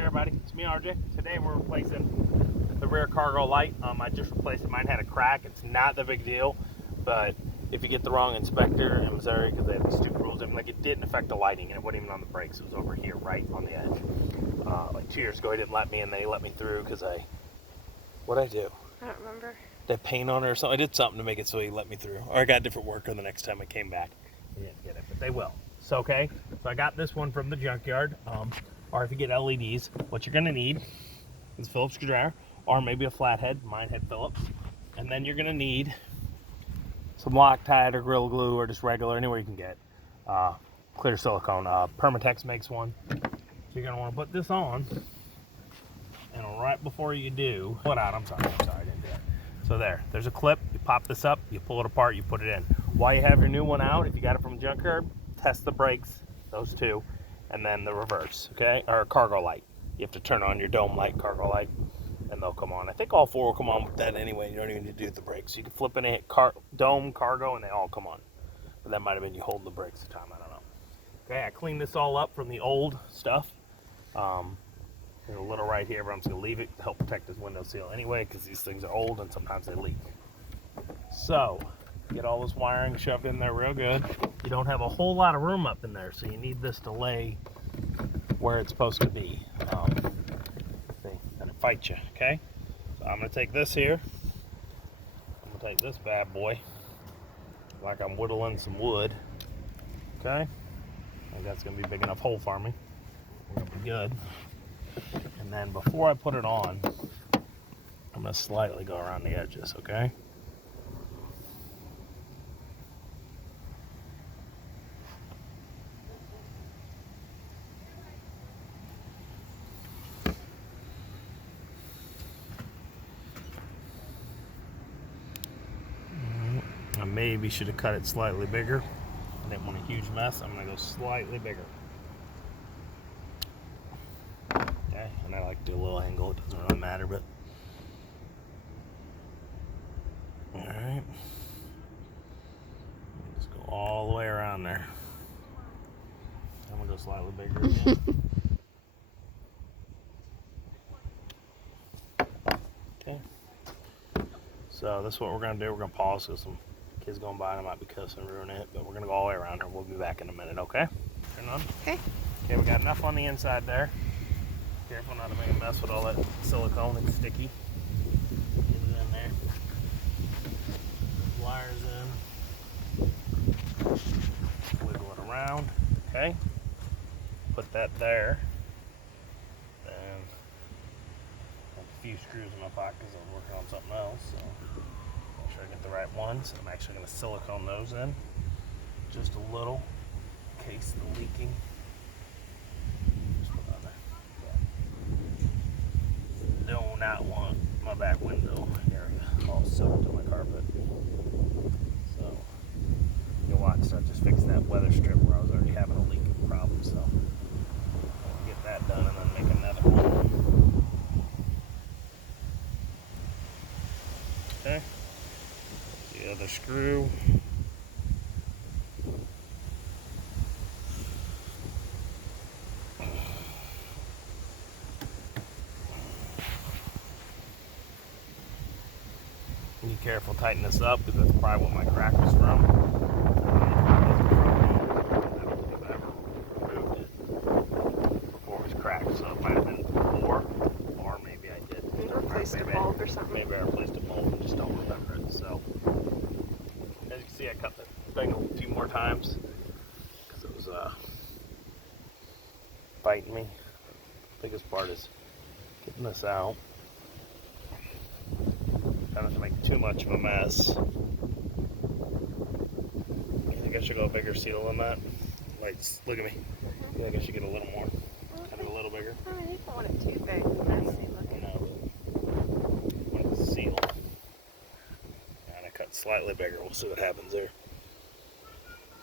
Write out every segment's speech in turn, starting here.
Hey everybody, it's me RJ. Today we're replacing the rear cargo light. I just replaced it. Mine had a crack. It's not the big deal, but if you get the wrong inspector in Missouri, because they have stupid rules, I mean, like it didn't affect the lighting and it wasn't even on the brakes. It was over here, right on the edge. Like 2 years ago, he didn't let me, and they let me through because what'd I do? I don't remember. Did I paint on it or something? I did something to make it so he let me through. Or I got a different worker the next time I came back. They didn't get it, but they will. So, okay. So I got this one from the junkyard. Or if you get LEDs, what you're gonna need is a Phillips screwdriver, or maybe a flathead. Mine had Phillips. And then you're gonna need some Loctite or Gorilla Glue or just regular, anywhere you can get. Clear silicone. Permatex makes one. So you're gonna want to put this on, and right before you do, I'm sorry, I didn't do it. So there's a clip. You pop this up, you pull it apart, you put it in. While you have your new one out, if you got it from a junkyard, test the brakes, those two, and then the reverse, okay? Or cargo light. You have to turn on your dome light, cargo light, and they'll come on. I think all four will come on with that anyway. You don't even need to do the brakes. You can flip in a dome, cargo, and they all come on. But that might have been you holding the brakes at the time. I don't know. Okay, I cleaned this all up from the old stuff. There's a little right here, but I'm just gonna leave it to help protect this window seal anyway, because these things are old and sometimes they leak. So, get all this wiring shoved in there real good. You don't have a whole lot of room up in there, so you need this to lay where it's supposed to be. See, and it fights you, okay? So I'm gonna take this here. I'm gonna take this bad boy, like I'm whittling some wood, okay? I think that's gonna be a big enough hole for me. We're gonna be good. And then before I put it on, I'm gonna slightly go around the edges, okay? I maybe should have cut it slightly bigger. I didn't want a huge mess. I'm gonna go slightly bigger. Okay, and I like to do a little angle. It doesn't really matter, but all right. Just go all the way around there. I'm gonna go slightly bigger again. Okay. So this is what we're gonna do. We're gonna pause because some kids going by and I might be cussing and ruining it, but we're gonna go all the way around here. We'll be back in a minute, okay? Turn on. Okay. Okay, we got enough on the inside there. Careful not to make a mess with all that silicone. It's sticky. Get it in there. Wires in. Wiggle it around. Okay. Put that there. Then I have a few screws in my pocket because I was working on something else. So make sure I get the right ones. I'm actually going to silicone those in just a little in case the leaking. Do not want my back window area all soaked to my carpet. So you'll watch, so I just fixed that weather strip where I was already having a leaking problem. So I'll get that done and then make another one. Okay. The other screw. Be careful, tighten this up because that's probably what my crack was from. Removed it before it was cracked, so it might have been before, or maybe I did. You replaced a bulb or something. Maybe I replaced a bulb and just don't remember it. So, as you can see, I cut the thing a few more times because it was biting me. The biggest part is getting this out. Trying not to make too much of a mess. You think I should go a bigger seal than that? Lights, look at me. You think I should get a little more? Kind of a little bigger? Oh, you don't want it too big. Messy looking. No, but want the seal. And I cut slightly bigger. We'll see what happens there.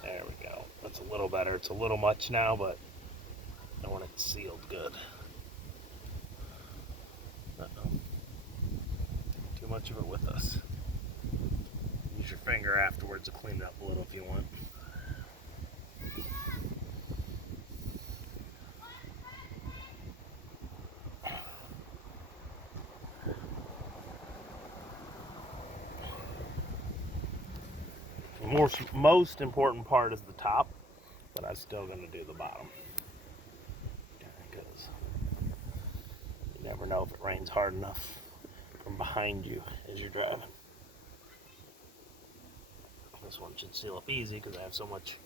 There we go. That's a little better. It's a little much now, but I want it sealed good. Uh-oh. Too much of it with us. Use your finger afterwards to clean it up a little if you want. most important part is the top, but I'm still going to do the bottom. Because you never know if it rains hard enough from behind you as you're driving. This one should seal up easy because I have so much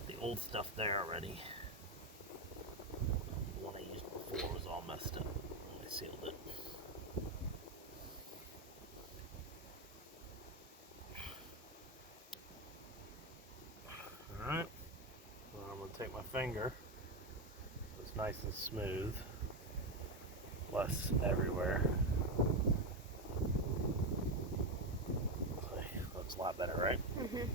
of the old stuff there already. The one I used before was all messed up when I sealed it. Alright, so I'm going to take my finger, so it's nice and smooth, less everywhere. Looks a lot better, right? Mhm.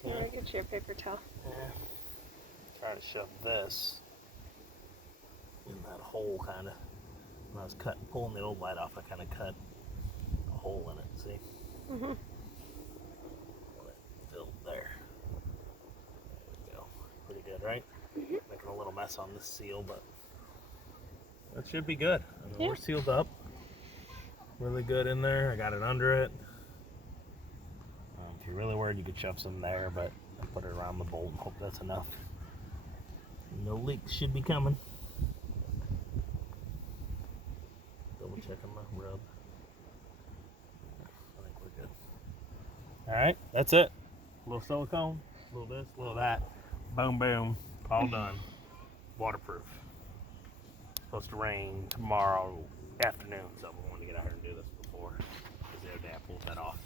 Can I get you a paper towel? Yeah. Try to shove this in that hole, kind of. When I was pulling the old light off, I kind of cut a hole in it. See? Mhm. Filled there. There we go. Pretty good, right? Mhm. Making a little mess on this seal, but that should be good. I mean, Yeah. we're sealed up. Really good in there. I got it under it. If you're really worried, you could shove some there, but I put it around the bolt and hope that's enough. No leaks should be coming. Double checking my rub. I think we're good. Alright, that's it. A little silicone, a little this, a little that. Boom, boom. All done. Waterproof. Supposed to rain tomorrow afternoon, so we want to get out here and do this before. Because the other day I pulled that off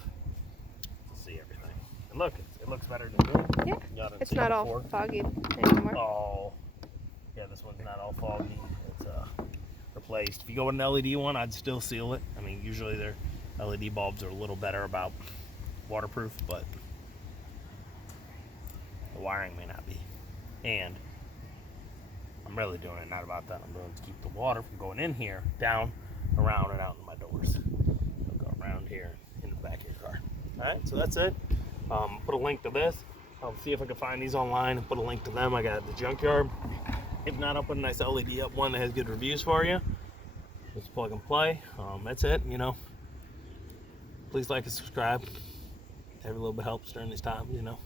to see everything. And look, it looks better than new. Yeah. Y'all didn't It's see it not all before. foggy anymore. Oh, yeah, this one's not all foggy. It's replaced. If you go with an LED one, I'd still seal it. I mean, usually their LED bulbs are a little better about waterproof, but the wiring may not be. And I'm really doing it not about that. I'm doing it to keep the water from going in here, down, around, and out in my doors. It'll go around here in the back of your car. All right, so that's it. Put a link to this. I'll see if I can find these online and put a link to them. I got the junkyard. If not, I'll put a nice LED up one that has good reviews for you. Just plug and play. That's it, you know. Please like and subscribe. Every little bit helps during these times, you know.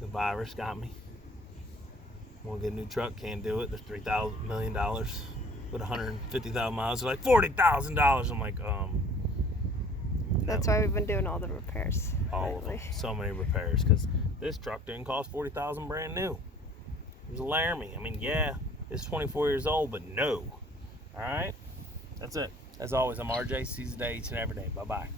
The virus got me. Want to get a new truck, can't do it. There's $3 million with 150,000 miles. They're like $40,000. I'm like, That's why we've been doing all the repairs. all of them. So many repairs because this truck didn't cost $40,000 brand new. It was a Laramie. I mean, yeah, it's 24 years old, but no. All right, that's it. As always, I'm RJ. Seize the day each and every day. Bye bye.